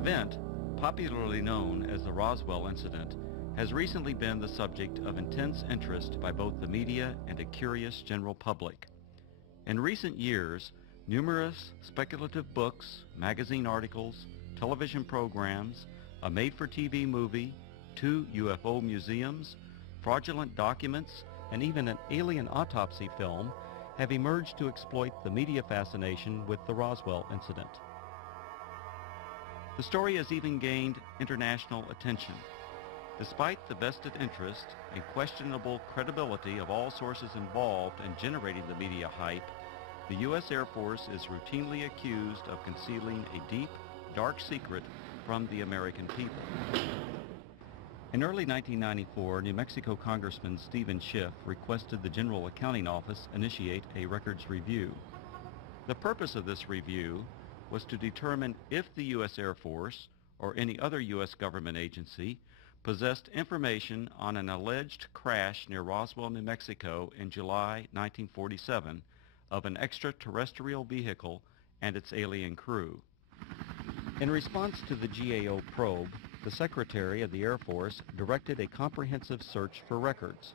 event, popularly known as the Roswell incident, has recently been the subject of intense interest by both the media and a curious general public. In recent years, numerous speculative books, magazine articles, television programs, a made-for-TV movie, 2 UFO museums, fraudulent documents, and even an alien autopsy film have emerged to exploit the media fascination with the Roswell incident. The story has even gained international attention. Despite the vested interest and questionable credibility of all sources involved in generating the media hype, the U.S. Air Force is routinely accused of concealing a deep, dark secret from the American people. In early 1994, New Mexico Congressman Stephen Schiff requested the General Accounting Office initiate a records review. The purpose of this review was to determine if the U.S. Air Force or any other U.S. government agency possessed information on an alleged crash near Roswell, New Mexico in July 1947 of an extraterrestrial vehicle and its alien crew. In response to the GAO probe, the Secretary of the Air Force directed a comprehensive search for records.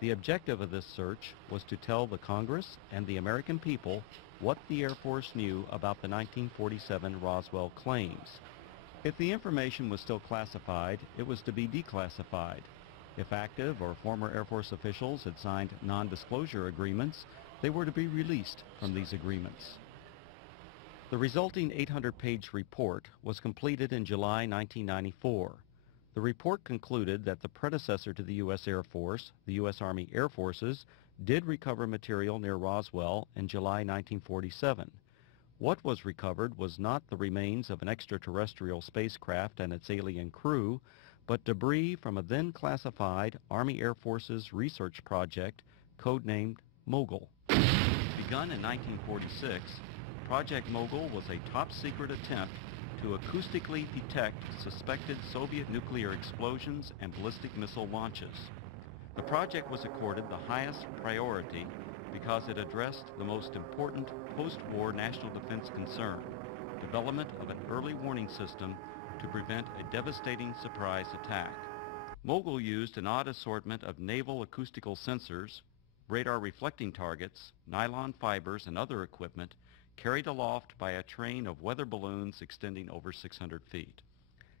The objective of this search was to tell the Congress and the American people what the Air Force knew about the 1947 Roswell claims. If the information was still classified, it was to be declassified. If active or former Air Force officials had signed non-disclosure agreements, they were to be released from these agreements. The resulting 800-page report was completed in July 1994. The report concluded that the predecessor to the U.S. Air Force, the U.S. Army Air Forces, did recover material near Roswell in July 1947. What was recovered was not the remains of an extraterrestrial spacecraft and its alien crew, but debris from a then classified Army Air Forces research project codenamed Mogul. Begun in 1946, Project Mogul was a top-secret attempt to acoustically detect suspected Soviet nuclear explosions and ballistic missile launches. The project was accorded the highest priority because it addressed the most important post-war national defense concern, development of an early warning system to prevent a devastating surprise attack. Mogul used an odd assortment of naval acoustical sensors, radar reflecting targets, nylon fibers, and other equipment carried aloft by a train of weather balloons extending over 600 feet.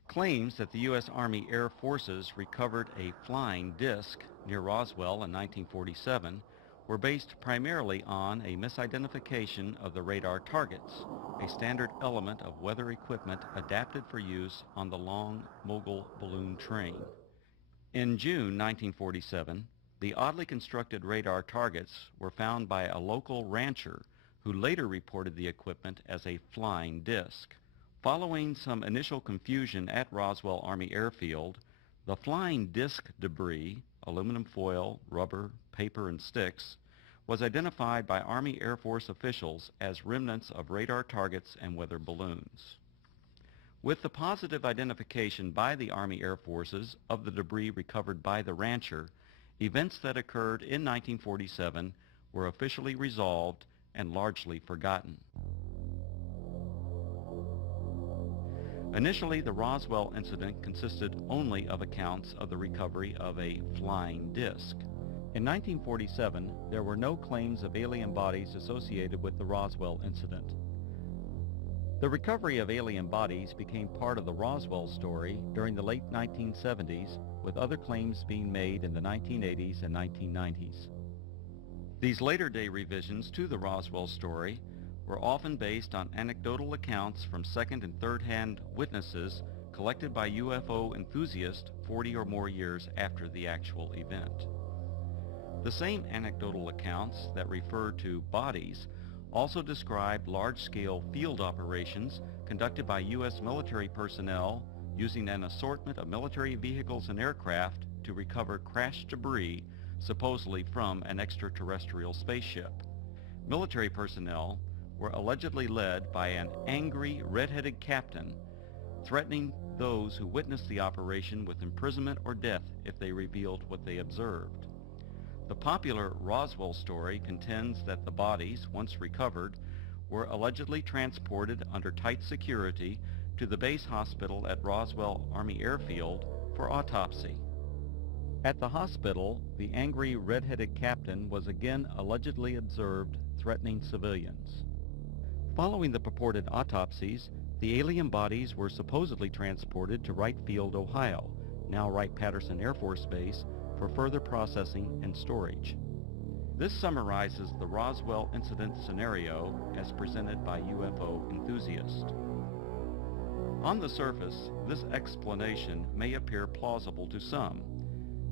Claims that the U.S. Army Air Forces recovered a flying disc near Roswell in 1947 were based primarily on a misidentification of the radar targets, a standard element of weather equipment adapted for use on the long Mogul balloon train. In June 1947, the oddly constructed radar targets were found by a local rancher who later reported the equipment as a flying disc. Following some initial confusion at Roswell Army Airfield, the flying disc debris, aluminum foil, rubber, paper, and sticks, was identified by Army Air Force officials as remnants of radar targets and weather balloons. With the positive identification by the Army Air Forces of the debris recovered by the rancher, events that occurred in 1947 were officially resolved and largely forgotten. Initially, the Roswell incident consisted only of accounts of the recovery of a flying disc. In 1947, there were no claims of alien bodies associated with the Roswell incident. The recovery of alien bodies became part of the Roswell story during the late 1970s, with other claims being made in the 1980s and 1990s. These later-day revisions to the Roswell story were often based on anecdotal accounts from second- and third-hand witnesses collected by UFO enthusiasts 40 or more years after the actual event. The same anecdotal accounts that refer to bodies also describe large-scale field operations conducted by U.S. military personnel using an assortment of military vehicles and aircraft to recover crashed debris supposedly from an extraterrestrial spaceship. Military personnel were allegedly led by an angry, red-headed captain, threatening those who witnessed the operation with imprisonment or death if they revealed what they observed. The popular Roswell story contends that the bodies, once recovered, were allegedly transported under tight security to the base hospital at Roswell Army Airfield for autopsy. At the hospital, the angry red-headed captain was again allegedly observed threatening civilians. Following the purported autopsies, the alien bodies were supposedly transported to Wright Field, Ohio, now Wright-Patterson Air Force Base, for further processing and storage. This summarizes the Roswell incident scenario as presented by UFO enthusiasts. On the surface, this explanation may appear plausible to some.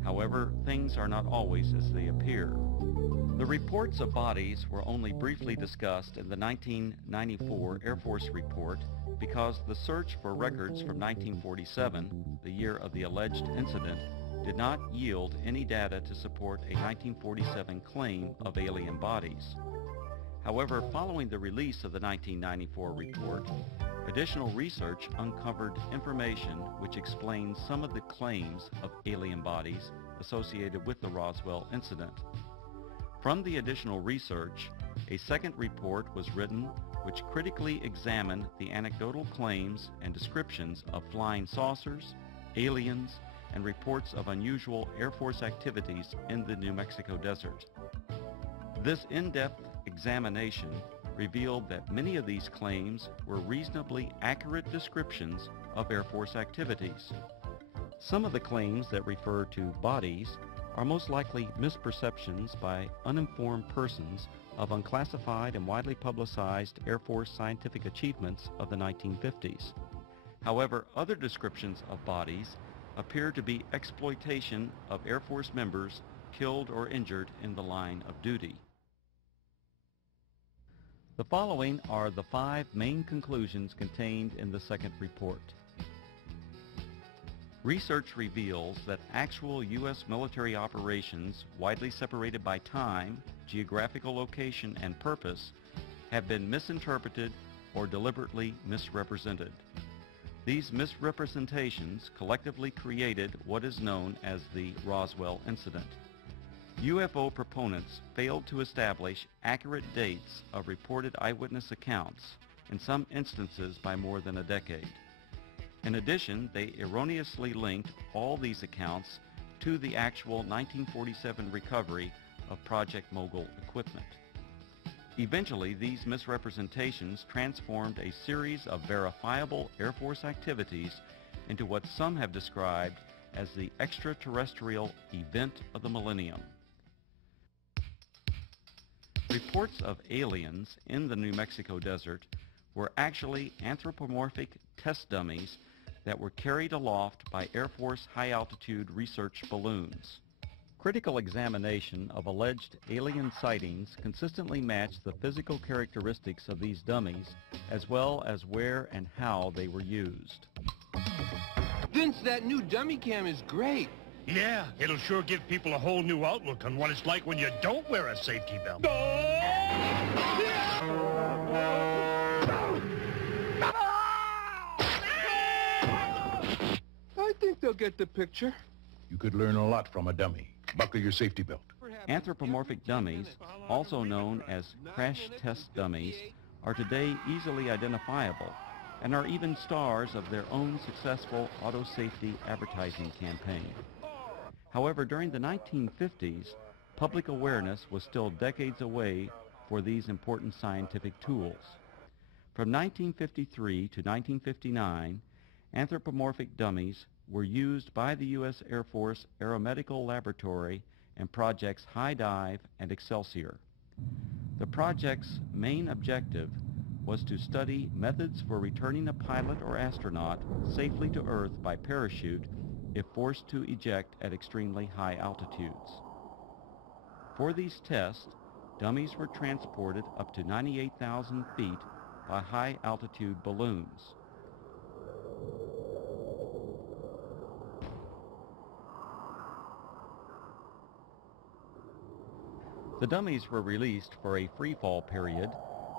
However, things are not always as they appear. The reports of bodies were only briefly discussed in the 1994 Air Force report because the search for records from 1947, the year of the alleged incident, did not yield any data to support a 1947 claim of alien bodies. However, following the release of the 1994 report, additional research uncovered information which explains some of the claims of alien bodies associated with the Roswell incident. From the additional research, a second report was written which critically examined the anecdotal claims and descriptions of flying saucers, aliens, and reports of unusual Air Force activities in the New Mexico desert. This in-depth examination revealed that many of these claims were reasonably accurate descriptions of Air Force activities. Some of the claims that refer to bodies are most likely misperceptions by uninformed persons of unclassified and widely publicized Air Force scientific achievements of the 1950s. However, other descriptions of bodies appear to be exploitation of Air Force members killed or injured in the line of duty. The following are the 5 main conclusions contained in the second report. Research reveals that actual U.S. military operations, widely separated by time, geographical location, and purpose, have been misinterpreted or deliberately misrepresented. These misrepresentations collectively created what is known as the Roswell incident. UFO proponents failed to establish accurate dates of reported eyewitness accounts, in some instances by more than a decade. In addition, they erroneously linked all these accounts to the actual 1947 recovery of Project Mogul equipment. Eventually, these misrepresentations transformed a series of verifiable Air Force activities into what some have described as the extraterrestrial event of the millennium. Reports of aliens in the New Mexico desert were actually anthropomorphic test dummies that were carried aloft by Air Force high-altitude research balloons. Critical examination of alleged alien sightings consistently matched the physical characteristics of these dummies, as well as where and how they were used. Vince, that new dummy cam is great. Yeah, it'll sure give people a whole new outlook on what it's like when you don't wear a safety belt. I think they'll get the picture. You could learn a lot from a dummy. Buckle your safety belt. Anthropomorphic dummies, also known as crash test dummies, are today easily identifiable and are even stars of their own successful auto safety advertising campaign. However, during the 1950s, public awareness was still decades away for these important scientific tools. From 1953 to 1959, anthropomorphic dummies were used by the U.S. Air Force Aeromedical Laboratory in projects High Dive and Excelsior. The project's main objective was to study methods for returning a pilot or astronaut safely to Earth by parachute if forced to eject at extremely high altitudes. For these tests, dummies were transported up to 98,000 feet by high-altitude balloons. The dummies were released for a free-fall period,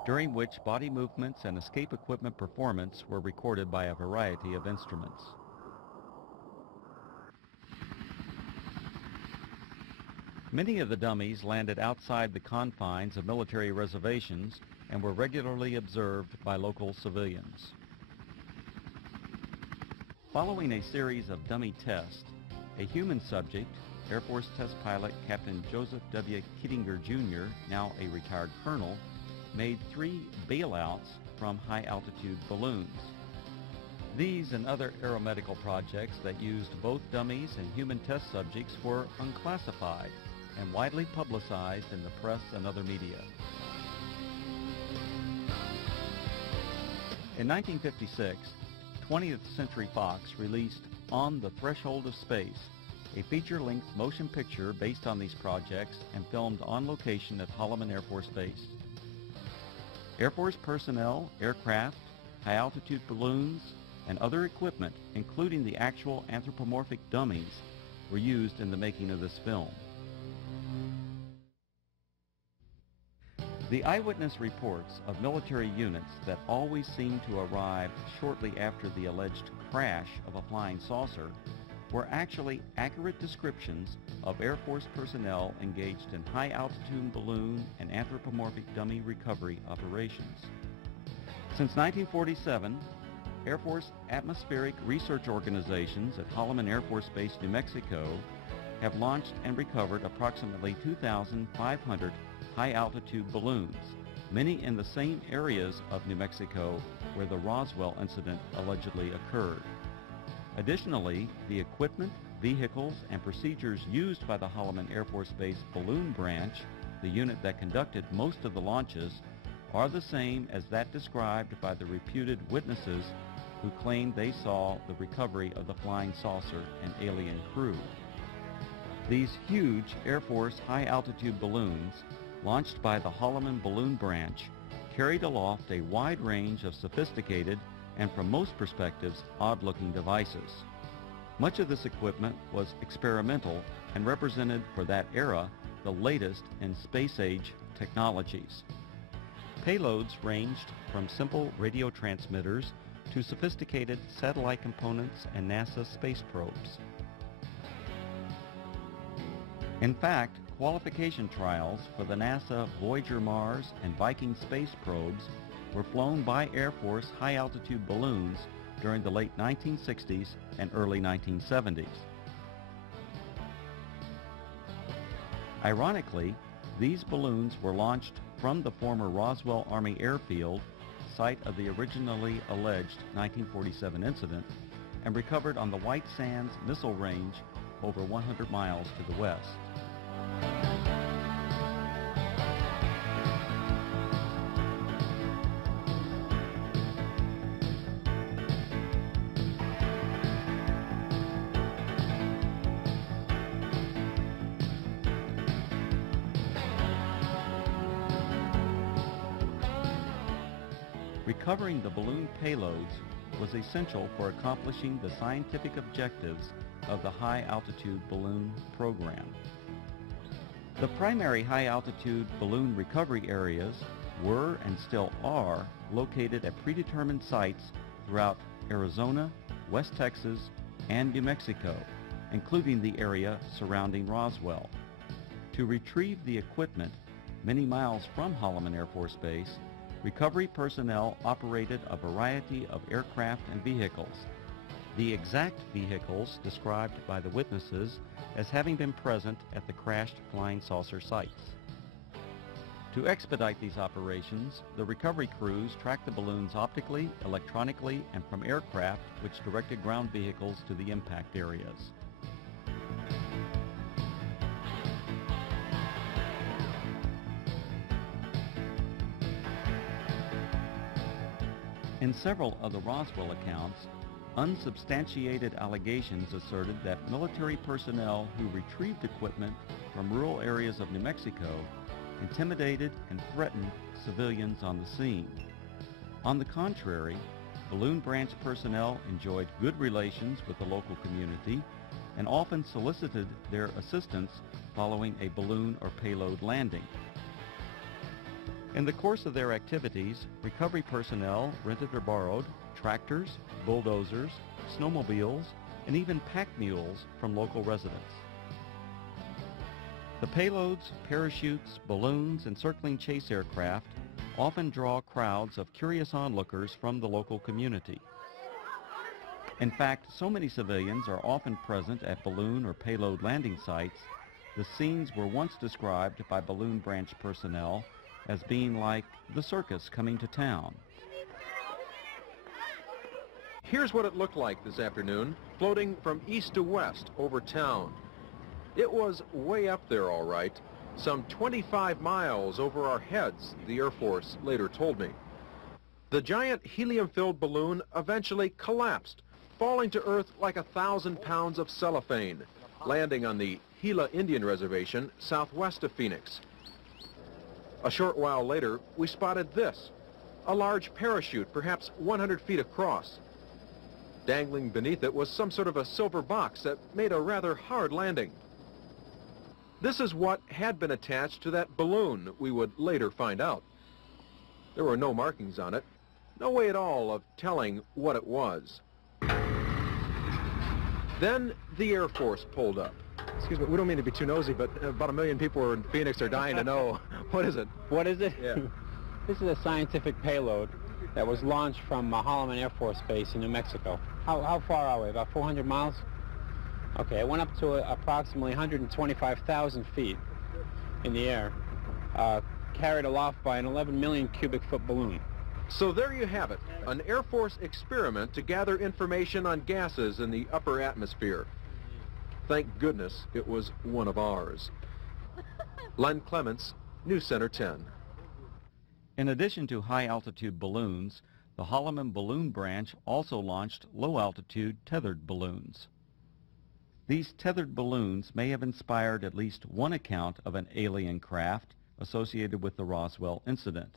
during which body movements and escape equipment performance were recorded by a variety of instruments. Many of the dummies landed outside the confines of military reservations and were regularly observed by local civilians. Following a series of dummy tests, a human subject, Air Force test pilot Captain Joseph W. Kittinger Jr., now a retired colonel, made 3 bailouts from high-altitude balloons. These and other aeromedical projects that used both dummies and human test subjects were unclassified and widely publicized in the press and other media. In 1956, 20th Century Fox released On the Threshold of Space, a feature-length motion picture based on these projects and filmed on location at Holloman Air Force Base. Air Force personnel, aircraft, high-altitude balloons, and other equipment, including the actual anthropomorphic dummies, were used in the making of this film. The eyewitness reports of military units that always seem to arrive shortly after the alleged crash of a flying saucer were actually accurate descriptions of Air Force personnel engaged in high-altitude balloon and anthropomorphic dummy recovery operations. Since 1947, Air Force atmospheric research organizations at Holloman Air Force Base, New Mexico, have launched and recovered approximately 2,500 high-altitude balloons, many in the same areas of New Mexico where the Roswell incident allegedly occurred. Additionally, the equipment, vehicles, and procedures used by the Holloman Air Force Base Balloon Branch, the unit that conducted most of the launches, are the same as that described by the reputed witnesses who claimed they saw the recovery of the flying saucer and alien crew. These huge Air Force high-altitude balloons, launched by the Holloman Balloon Branch, carried aloft a wide range of sophisticated and, from most perspectives, odd-looking devices. Much of this equipment was experimental and represented for that era the latest in space-age technologies. Payloads ranged from simple radio transmitters to sophisticated satellite components and NASA space probes. In fact, qualification trials for the NASA Voyager Mars and Viking space probes were flown by Air Force high-altitude balloons during the late 1960s and early 1970s. Ironically, these balloons were launched from the former Roswell Army Airfield, site of the originally alleged 1947 incident, and recovered on the White Sands Missile Range over 100 miles to the west. Recovering the balloon payloads was essential for accomplishing the scientific objectives of the high-altitude balloon program. The primary high-altitude balloon recovery areas were and still are located at predetermined sites throughout Arizona, West Texas, and New Mexico, including the area surrounding Roswell. To retrieve the equipment many miles from Holloman Air Force Base, recovery personnel operated a variety of aircraft and vehicles. The exact vehicles described by the witnesses as having been present at the crashed flying saucer sites. To expedite these operations, the recovery crews tracked the balloons optically, electronically, and from aircraft which directed ground vehicles to the impact areas. In several of the Roswell accounts, unsubstantiated allegations asserted that military personnel who retrieved equipment from rural areas of New Mexico intimidated and threatened civilians on the scene. On the contrary, Balloon Branch personnel enjoyed good relations with the local community and often solicited their assistance following a balloon or payload landing. In the course of their activities, recovery personnel rented or borrowed tractors, bulldozers, snowmobiles, and even pack mules from local residents. The payloads, parachutes, balloons, and circling chase aircraft often draw crowds of curious onlookers from the local community. In fact, so many civilians are often present at balloon or payload landing sites, the scenes were once described by balloon branch personnel as being like the circus coming to town. Here's what it looked like this afternoon, floating from east to west over town. It was way up there, all right, some 25 miles over our heads, the Air Force later told me. The giant helium-filled balloon eventually collapsed, falling to Earth like 1,000 pounds of cellophane, landing on the Gila Indian Reservation southwest of Phoenix. A short while later, we spotted this, a large parachute, perhaps 100 feet across. Dangling beneath it was some sort of a silver box that made a rather hard landing. This is what had been attached to that balloon, we would later find out. There were no markings on it, no way at all of telling what it was. Then the Air Force pulled up. Excuse me, we don't mean to be too nosy, but about 1 million people in Phoenix are dying to know. What is it? What is it? Yeah. This is a scientific payload that was launched from Holloman Air Force Base in New Mexico. How far are we? About 400 miles? Okay, it went up to approximately 125,000 feet in the air, carried aloft by an 11 million cubic foot balloon. So there you have it, an Air Force experiment to gather information on gases in the upper atmosphere. Thank goodness it was one of ours. Len Clements, News Center 10. In addition to high-altitude balloons, the Holloman Balloon Branch also launched low-altitude tethered balloons. These tethered balloons may have inspired at least one account of an alien craft associated with the Roswell incident.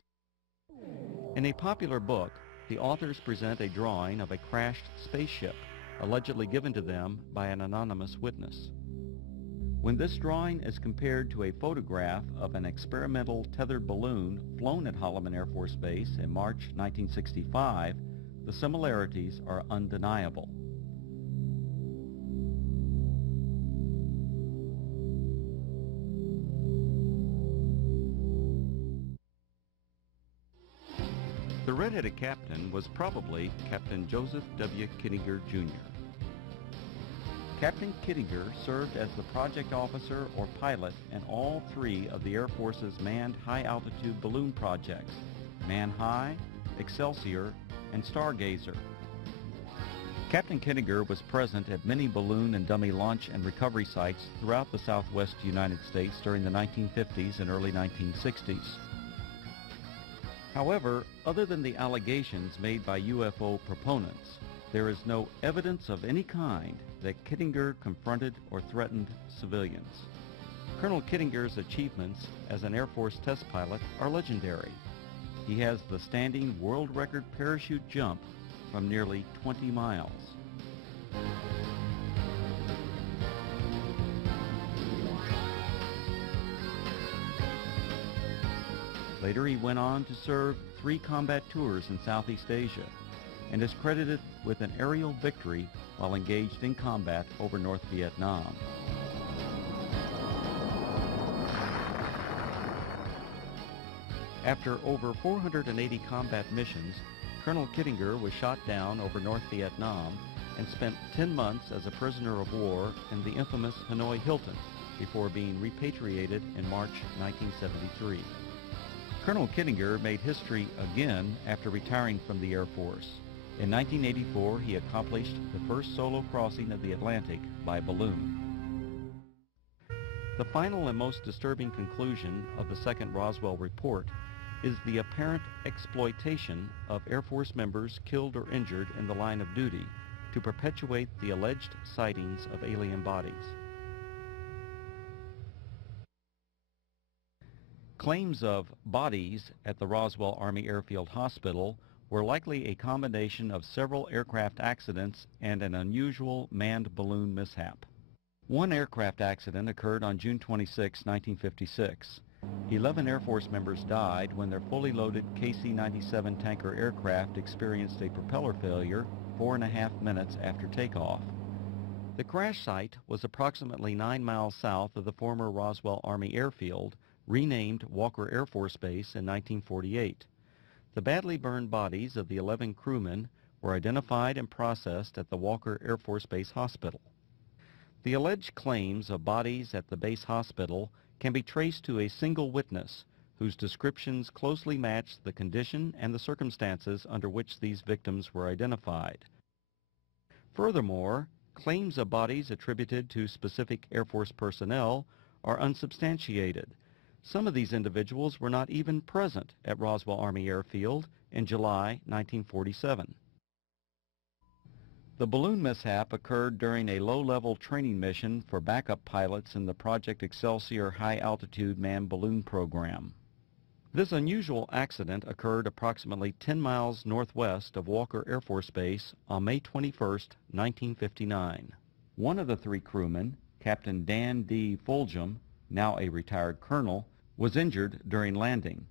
In a popular book, the authors present a drawing of a crashed spaceship, allegedly given to them by an anonymous witness. When this drawing is compared to a photograph of an experimental tethered balloon flown at Holloman Air Force Base in March 1965, the similarities are undeniable. The red-headed captain was probably Captain Joseph W. Kittinger, Jr. Captain Kittinger served as the project officer or pilot in all three of the Air Force's manned high-altitude balloon projects, Man High, Excelsior, and Stargazer. Captain Kittinger was present at many balloon and dummy launch and recovery sites throughout the southwest United States during the 1950s and early 1960s. However, other than the allegations made by UFO proponents, there is no evidence of any kind that Kittinger confronted or threatened civilians. Colonel Kittinger's achievements as an Air Force test pilot are legendary. He has the standing world record parachute jump from nearly 20 miles. Later he went on to serve 3 combat tours in Southeast Asia and is credited with an aerial victory while engaged in combat over North Vietnam. After over 480 combat missions, Colonel Kittinger was shot down over North Vietnam and spent 10 months as a prisoner of war in the infamous Hanoi Hilton before being repatriated in March 1973. Colonel Kittinger made history again after retiring from the Air Force. In 1984, he accomplished the first solo crossing of the Atlantic by balloon. The final and most disturbing conclusion of the second Roswell report is the apparent exploitation of Air Force members killed or injured in the line of duty to perpetuate the alleged sightings of alien bodies. Claims of bodies at the Roswell Army Airfield Hospital were likely a combination of several aircraft accidents and an unusual manned balloon mishap. One aircraft accident occurred on June 26, 1956. 11 Air Force members died when their fully loaded KC-97 tanker aircraft experienced a propeller failure 4.5 minutes after takeoff. The crash site was approximately 9 miles south of the former Roswell Army Airfield, renamed Walker Air Force Base in 1948. The badly burned bodies of the 11 crewmen were identified and processed at the Walker Air Force Base Hospital. The alleged claims of bodies at the base hospital can be traced to a single witness whose descriptions closely match the condition and the circumstances under which these victims were identified. Furthermore, claims of bodies attributed to specific Air Force personnel are unsubstantiated. Some of these individuals were not even present at Roswell Army Airfield in July 1947. The balloon mishap occurred during a low-level training mission for backup pilots in the Project Excelsior high-altitude manned balloon program. This unusual accident occurred approximately 10 miles northwest of Walker Air Force Base on May 21, 1959. One of the three crewmen, Captain Dan D. Fulgham, now a retired colonel, was injured during landing.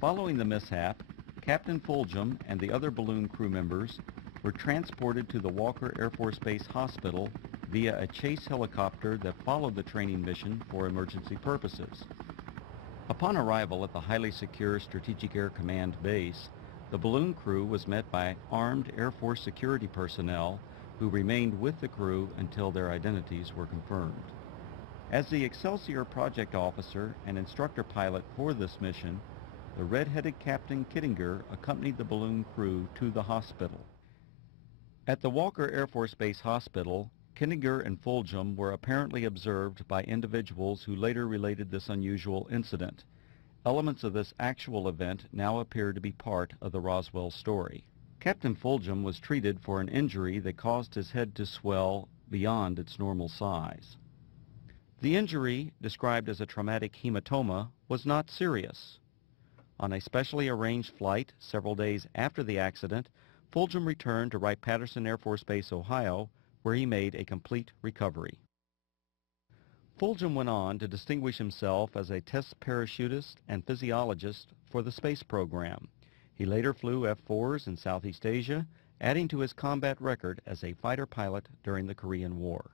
Following the mishap, Captain Fulgham and the other balloon crew members were transported to the Walker Air Force Base Hospital via a chase helicopter that followed the training mission for emergency purposes. Upon arrival at the highly secure Strategic Air Command base, the balloon crew was met by armed Air Force security personnel who remained with the crew until their identities were confirmed. As the Excelsior project officer and instructor pilot for this mission, the red-headed Captain Kittinger accompanied the balloon crew to the hospital. At the Walker Air Force Base Hospital, Kittinger and Fulgham were apparently observed by individuals who later related this unusual incident. Elements of this actual event now appear to be part of the Roswell story. Captain Fulgham was treated for an injury that caused his head to swell beyond its normal size. The injury, described as a traumatic hematoma, was not serious. On a specially arranged flight several days after the accident, Fulgham returned to Wright-Patterson Air Force Base, Ohio, where he made a complete recovery. Fulgham went on to distinguish himself as a test parachutist and physiologist for the space program. He later flew F-4s in Southeast Asia, adding to his combat record as a fighter pilot during the Korean War.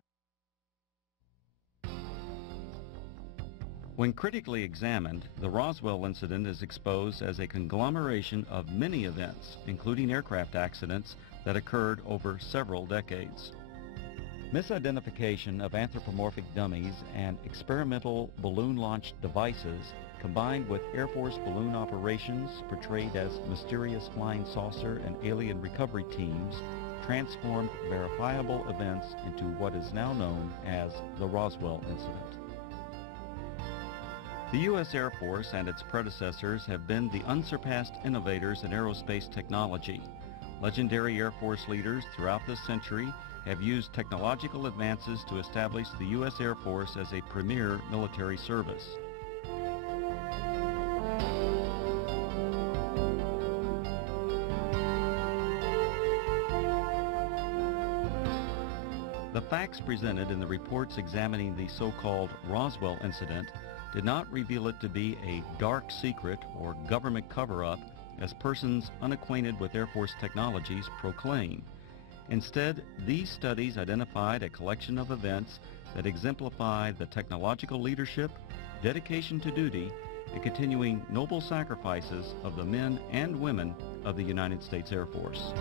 When critically examined, the Roswell incident is exposed as a conglomeration of many events, including aircraft accidents that occurred over several decades. Misidentification of anthropomorphic dummies and experimental balloon-launched devices, combined with Air Force balloon operations portrayed as mysterious flying saucer and alien recovery teams, transformed verifiable events into what is now known as the Roswell incident. The U.S. Air Force and its predecessors have been the unsurpassed innovators in aerospace technology. Legendary Air Force leaders throughout this century have used technological advances to establish the U.S. Air Force as a premier military service. The facts presented in the reports examining the so-called Roswell incident did not reveal it to be a dark secret or government cover-up as persons unacquainted with Air Force technologies proclaim. Instead, these studies identified a collection of events that exemplify the technological leadership, dedication to duty, and continuing noble sacrifices of the men and women of the United States Air Force.